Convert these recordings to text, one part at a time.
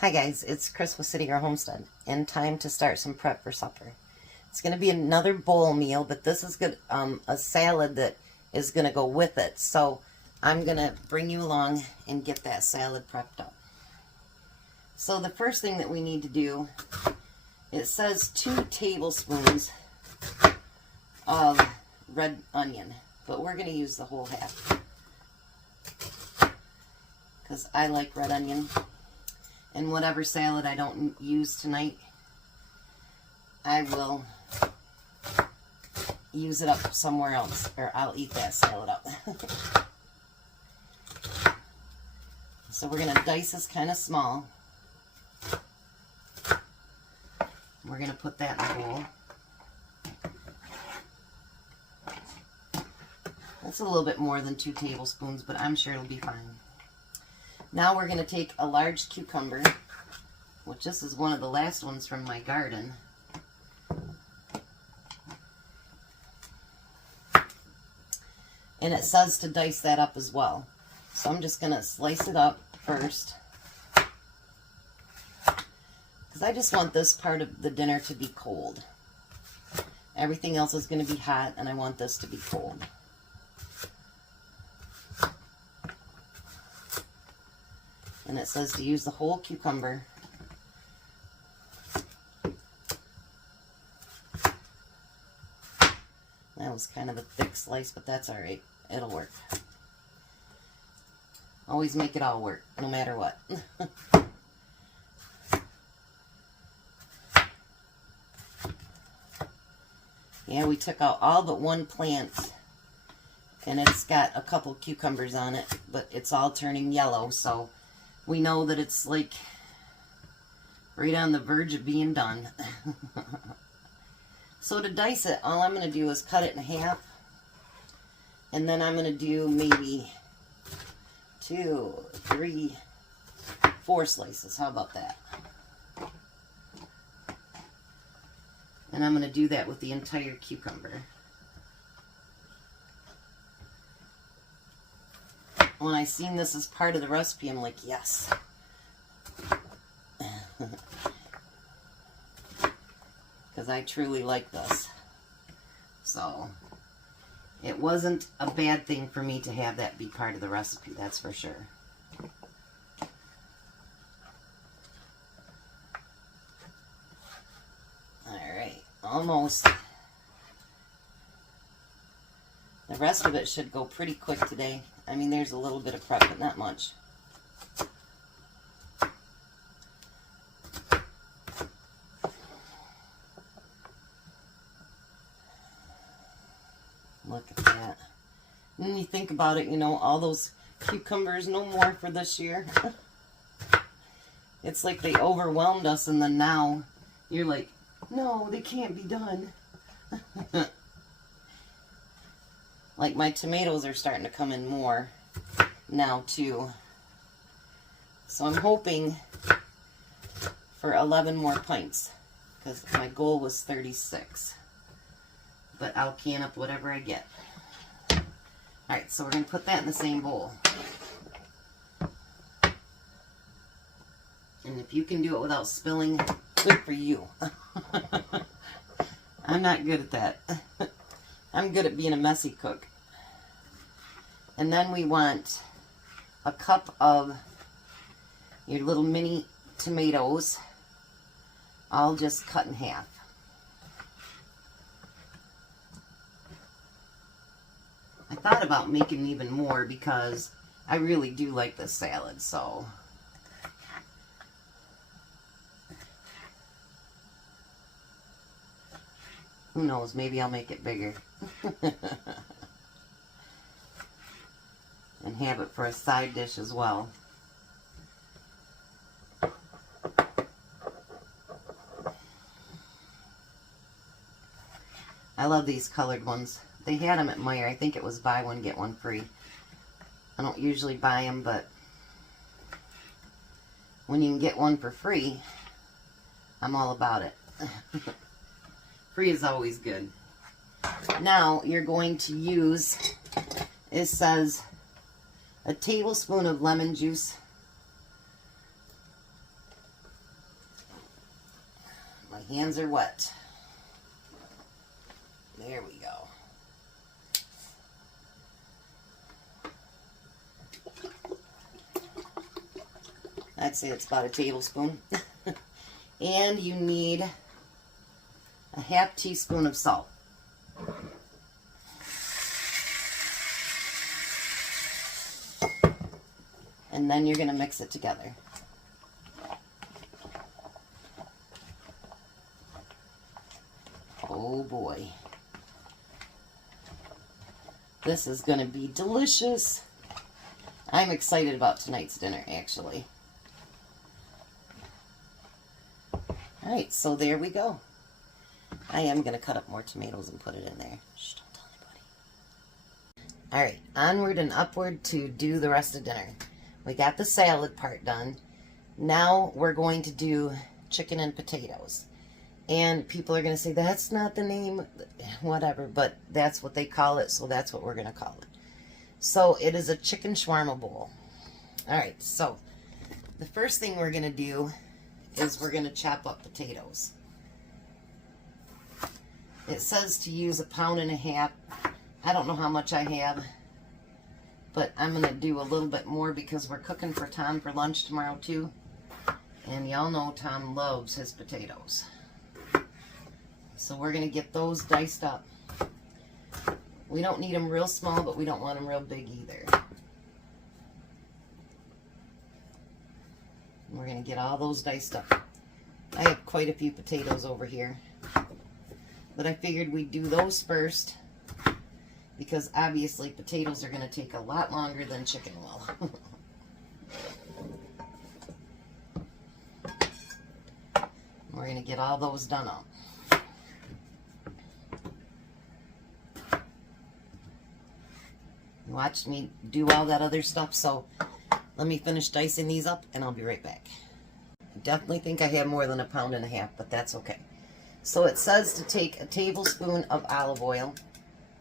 Hi guys, it's Chris with City Girl Homestead, and time to start some prep for supper. It's going to be another bowl meal, but this is good, a salad that is going to go with it. So I'm going to bring you along and get that salad prepped up. So the first thing that we need to do, it says 2 tablespoons of red onion, but we're going to use the whole half because I like red onion. And whatever salad I don't use tonight, I will use it up somewhere else, or I'll eat that salad up. So we're going to dice this kind of small. We're going to put that in a bowl. That's a little bit more than 2 tablespoons, but I'm sure it'll be fine. Now we're going to take a large cucumber, which this is one of the last ones from my garden. And it says to dice that up as well. So I'm just going to slice it up first, because I just want this part of the dinner to be cold. Everything else is going to be hot, and I want this to be cold. And it says to use the whole cucumber. That was kind of a thick slice, but that's alright. It'll work. Always make it all work, no matter what. Yeah, we took out all but one plant, and it's got a couple cucumbers on it, but it's all turning yellow, so we know that it's like right on the verge of being done. So to dice it, all I'm going to do is cut it in half, and then I'm going to do maybe 2, 3, 4 slices. How about that? And I'm going to do that with the entire cucumber. When I seen this as part of the recipe, I'm like, yes. Because I truly like this. So, it wasn't a bad thing for me to have that be part of the recipe, that's for sure. Alright, almost. The rest of it should go pretty quick today. I mean, there's a little bit of prep, but not much. Look at that. When you think about it, you know, all those cucumbers, no more for this year. It's like they overwhelmed us, and then now you're like, no, they can't be done. Like, my tomatoes are starting to come in more now, too. So I'm hoping for 11 more pints, because my goal was 36. But I'll can up whatever I get. Alright, so we're going to put that in the same bowl. And if you can do it without spilling, good for you. I'm not good at that. I'm good at being a messy cook. And then we want a cup of your little mini tomatoes, all just cut in half. I thought about making even more because I really do like this salad, so. Who knows, maybe I'll make it bigger. And have it for a side dish as well. I love these colored ones. They had them at Meijer. I think it was buy one, get one free. I don't usually buy them, but when you can get one for free, I'm all about it. Free is always good. Now, you're going to use, it says, a tablespoon of lemon juice, Hands are wet. There we go. I'd say it's about a tablespoon. And you need a half teaspoon of salt. And then you're going to mix it together. Oh boy. This is going to be delicious. I'm excited about tonight's dinner, actually. Alright, so there we go. I am going to cut up more tomatoes and put it in there. Shh, don't tell anybody. Alright, onward and upward to do the rest of dinner. We got the salad part done. Now we're going to do chicken and potatoes. And people are going to say, that's not the name, whatever, but that's what they call it, so that's what we're going to call it. So it is a chicken shawarma bowl. Alright, so the first thing we're going to do is we're going to chop up potatoes. It says to use 1.5 pounds. I don't know how much I have, but I'm going to do a little bit more because we're cooking for Tom for lunch tomorrow too. And y'all know Tom loves his potatoes. So we're going to get those diced up. We don't need them real small, but we don't want them real big either. And we're going to get all those diced up. I have quite a few potatoes over here. But I figured we'd do those first, because obviously potatoes are going to take a lot longer than chicken will. We're going to get all those done up. You watched me do all that other stuff, so let me finish dicing these up and I'll be right back. I definitely think I have more than 1.5 pounds, but that's okay. So it says to take 1 tablespoon of olive oil.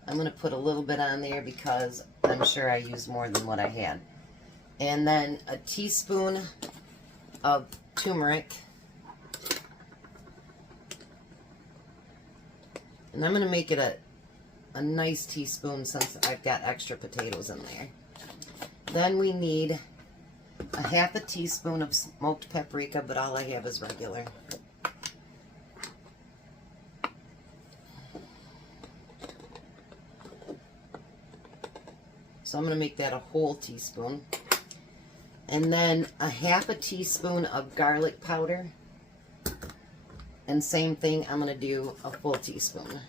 I'm going to put a little bit on there because I'm sure I used more than what I had. And then 1 teaspoon of turmeric. And I'm going to make it a nice teaspoon since I've got extra potatoes in there. Then we need 1/2 teaspoon of smoked paprika, but all I have is regular. So I'm going to make that a whole teaspoon. And then 1/2 teaspoon of garlic powder. And same thing, I'm going to do a full teaspoon.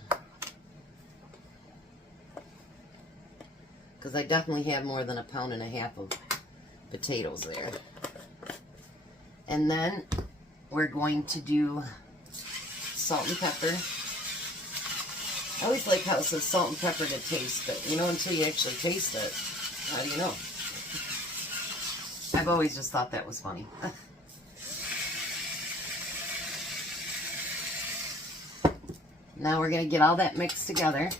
Because I definitely have more than 1.5 pounds of potatoes there. And then we're going to do salt and pepper. I always like how it says salt and pepper to taste, but you know, until you actually taste it, how do you know? I've always just thought that was funny. Now we're going to get all that mixed together.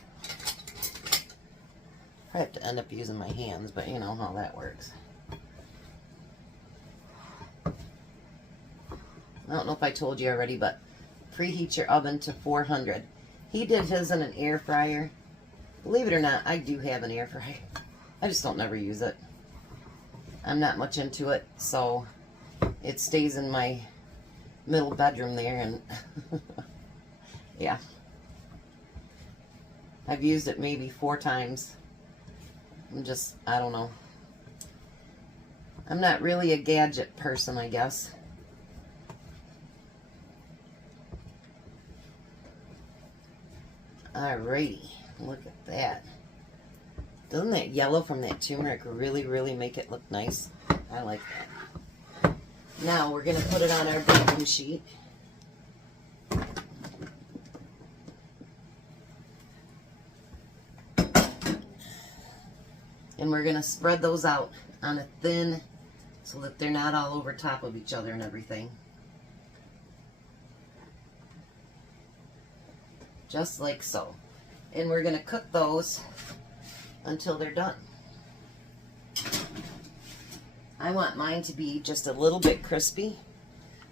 I have to end up using my hands, but you know how that works. I don't know if I told you already, but preheat your oven to 400. He did his in an air fryer. Believe it or not, I do have an air fryer. I just don't never use it. I'm not much into it, so it stays in my middle bedroom there, and yeah. I've used it maybe 4 times. I don't know. I'm not really a gadget person, I guess. Alrighty, look at that. Doesn't that yellow from that turmeric really, really make it look nice? I like that. Now we're going to put it on our baking sheet. And we're going to spread those out on a thin, so that they're not all over top of each other and everything. Just like so. And we're going to cook those until they're done. I want mine to be just a little bit crispy.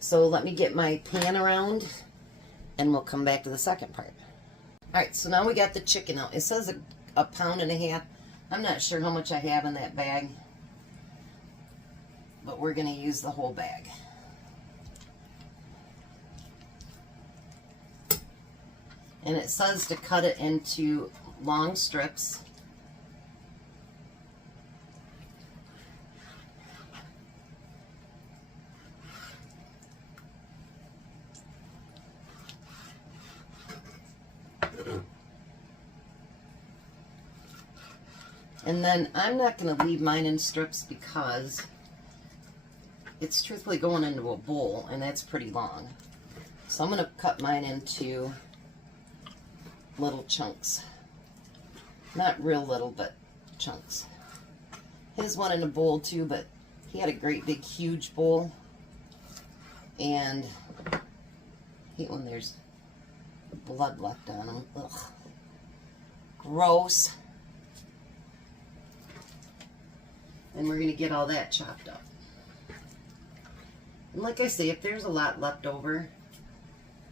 So let me get my pan around and we'll come back to the second part. All right, so now we got the chicken out. It says a pound and a half. I'm not sure how much I have in that bag, but we're going to use the whole bag. And it says to cut it into long strips. And then I'm not going to leave mine in strips because it's truthfully going into a bowl, and that's pretty long. So I'm going to cut mine into little chunks. Not real little, but chunks. His one in a bowl too, but he had a great big huge bowl. And I hate when there's blood left on them. Ugh. Gross. And we're going to get all that chopped up. And like I say, if there's a lot left over,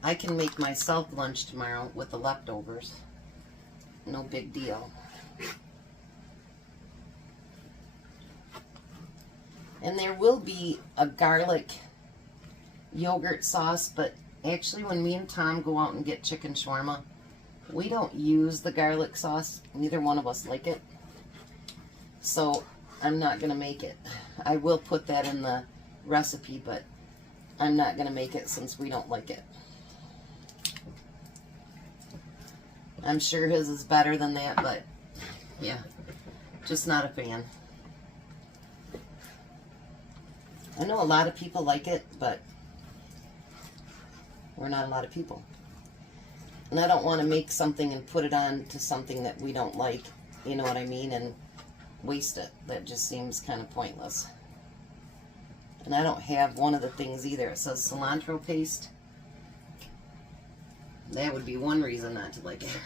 I can make myself lunch tomorrow with the leftovers. No big deal. And there will be a garlic yogurt sauce, but actually when me and Tom go out and get chicken shawarma, we don't use the garlic sauce. Neither one of us like it. So I'm not going to make it. I will put that in the recipe, but I'm not going to make it since we don't like it. I'm sure his is better than that, but yeah, just not a fan. I know a lot of people like it, but we're not a lot of people. And I don't want to make something and put it on to something that we don't like, you know what I mean, and waste it. That just seems kind of pointless. And I don't have one of the things either. It says cilantro paste. That would be one reason not to like it.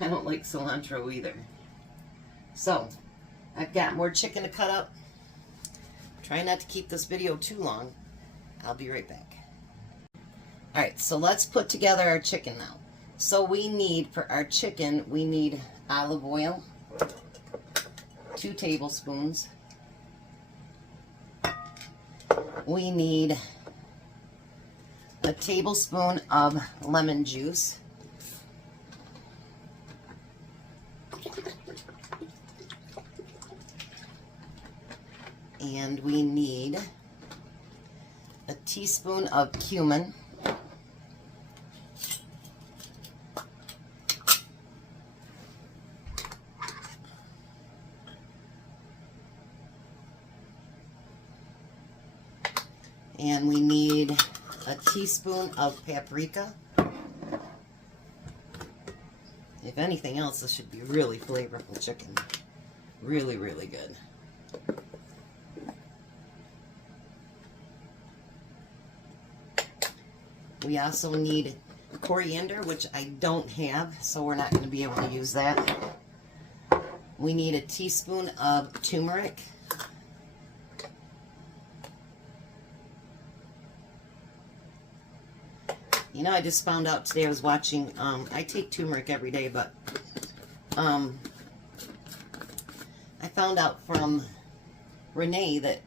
I don't like cilantro either. So, I've got more chicken to cut up. Try not to keep this video too long. I'll be right back. Alright, so let's put together our chicken now. So we need, for our chicken, we need olive oil, 2 tablespoons. We need a tablespoon of lemon juice. And we need a teaspoon of cumin. And we need a teaspoon of paprika. If anything else, this should be really flavorful chicken. Really, really good. We also need coriander, which I don't have, so we're not going to be able to use that. We need a teaspoon of turmeric. You know, I just found out today, I was watching, I take turmeric every day, but I found out from Renee that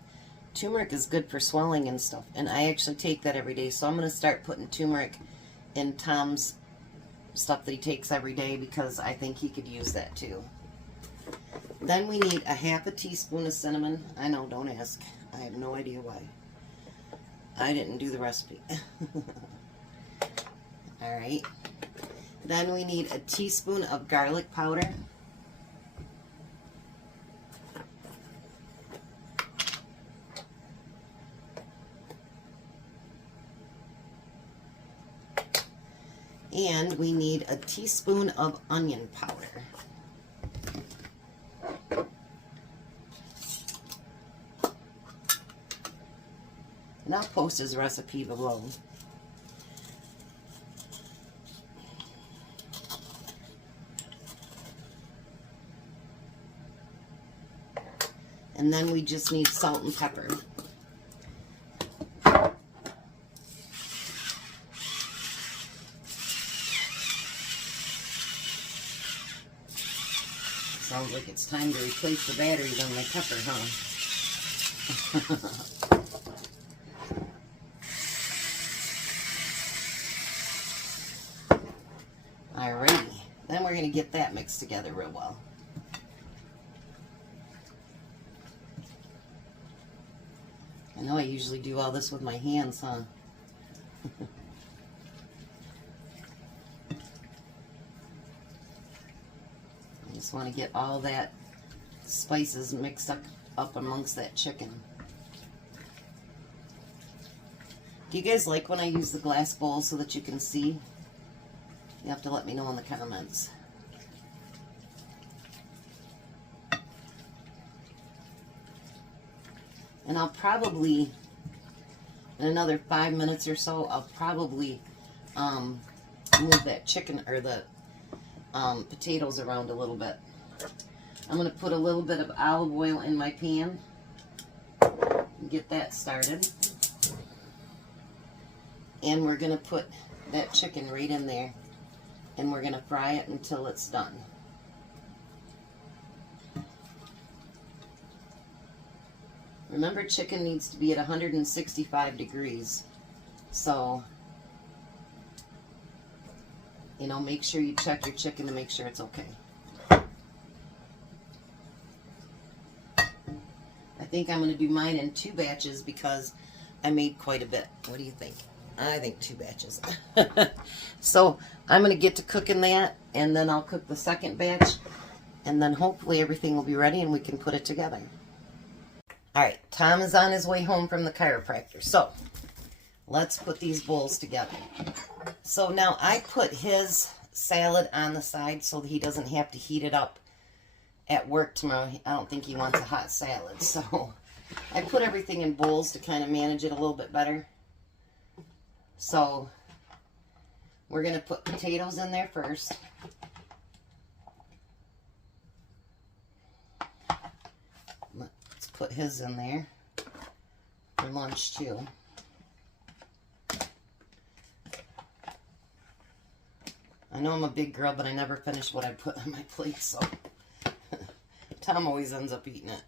turmeric is good for swelling and stuff, and I actually take that every day, so I'm going to start putting turmeric in Tom's stuff that he takes every day because I think he could use that too. Then we need a half a teaspoon of cinnamon. I know, don't ask. I have no idea why. I didn't do the recipe. Alright. Then we need a teaspoon of garlic powder. And we need a teaspoon of onion powder. And I'll post his recipe below. And then we just need salt and pepper. Sounds like it's time to replace the batteries on my pepper, huh? Alrighty, then we're going to get that mixed together real well. I know I usually do all this with my hands, huh? I just want to get all that spices mixed up amongst that chicken. Do you guys like when I use the glass bowl so that you can see? You have to let me know in the comments. And I'll probably, in another 5 minutes or so, I'll probably move that chicken or the potatoes around a little bit. I'm going to put a little bit of olive oil in my pan and get that started. And we're going to put that chicken right in there, and we're going to fry it until it's done. Remember, chicken needs to be at 165 degrees. So, you know, make sure you check your chicken to make sure it's okay. I think I'm going to do mine in 2 batches because I made quite a bit. What do you think? I think 2 batches. So I'm going to get to cooking that, and then I'll cook the second batch, and then hopefully everything will be ready and we can put it together. Alright, Tom is on his way home from the chiropractor. So let's put these bowls together. So now I put his salad on the side so that he doesn't have to heat it up at work tomorrow. I don't think he wants a hot salad. So I put everything in bowls to kind of manage it a little bit better. So we're going to put potatoes in there first. Let's put his in there for lunch too. I know I'm a big girl, but I never finish what I put on my plate, so Tom always ends up eating it.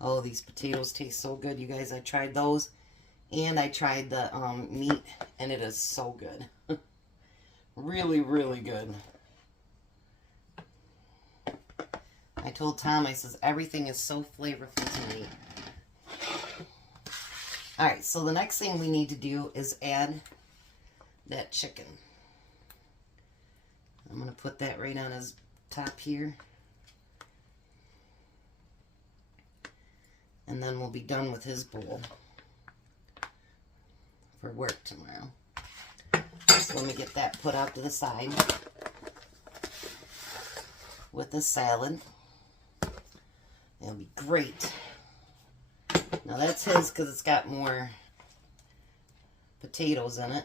Oh, these potatoes taste so good, you guys. I tried those, and I tried the meat, and it is so good. Really, really good. I told Tom, I says, everything is so flavorful tonight. Alright, so the next thing we need to do is add that chicken. I'm going to put that right on his top here. And then we'll be done with his bowl for work tomorrow. So let me get that put out to the side with the salad. It'll be great. Now that's his because it's got more potatoes in it.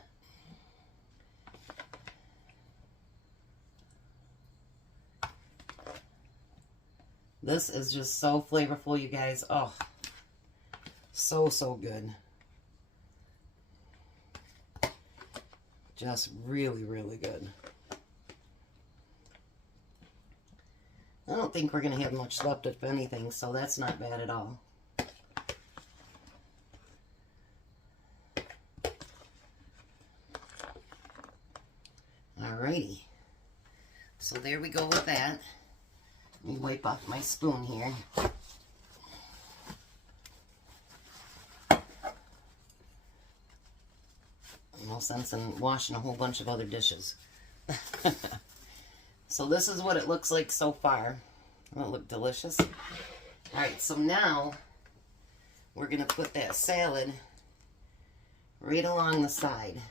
This is just so flavorful, you guys. Oh, so, so good. Just really, really good. I don't think we're going to have much left, if anything, so that's not bad at all. Alrighty. So there we go with that. Let me wipe off my spoon here. No sense in washing a whole bunch of other dishes. So this is what it looks like so far. Doesn't it look delicious? Alright, so now we're going to put that salad right along the side.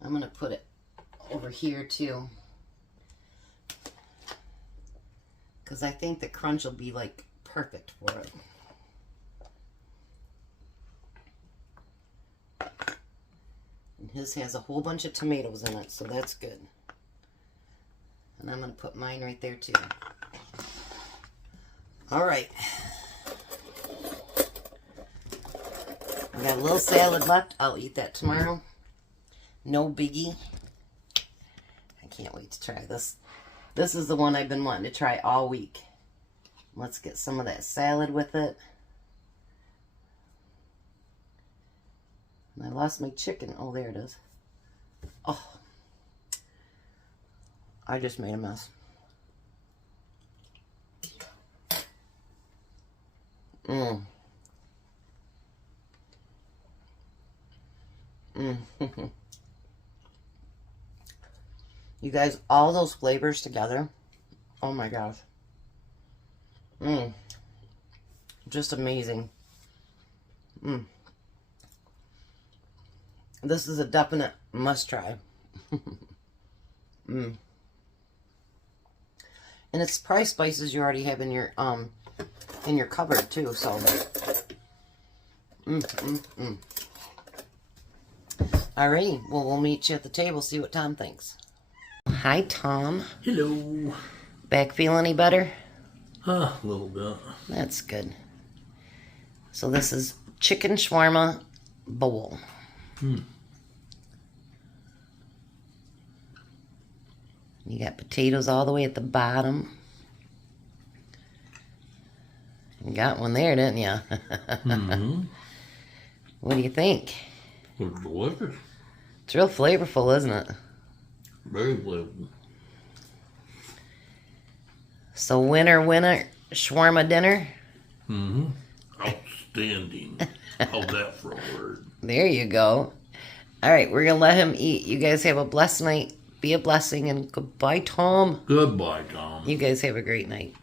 I'm going to put it over here too, because I think the crunch will be like perfect for it. And his has a whole bunch of tomatoes in it, so that's good. And I'm going to put mine right there too. Alright. I got a little salad left. I'll eat that tomorrow. No biggie. I can't wait to try this. This is the one I've been wanting to try all week. Let's get some of that salad with it. And I lost my chicken. Oh, there it is. Oh. I just made a mess. Mmm. Mmm. You guys, all those flavors together. Oh my gosh. Mmm. Just amazing. Mmm. This is a definite must try. Mmm. And it's probably spices you already have in your cupboard too, so Alrighty, well we'll meet you at the table, see what Tom thinks. Hi Tom. Hello. Back feel any better? A little bit. That's good. So this is chicken shawarma bowl. You got potatoes all the way at the bottom. You got one there, didn't you? What do you think? It's delicious. It's real flavorful, isn't it? Very flavorful. So winner, shawarma dinner? Outstanding. How's that for a word? There you go. All right, we're going to let him eat. You guys have a blessed night. Be a blessing, and goodbye, Tom. Goodbye, Tom. You guys have a great night.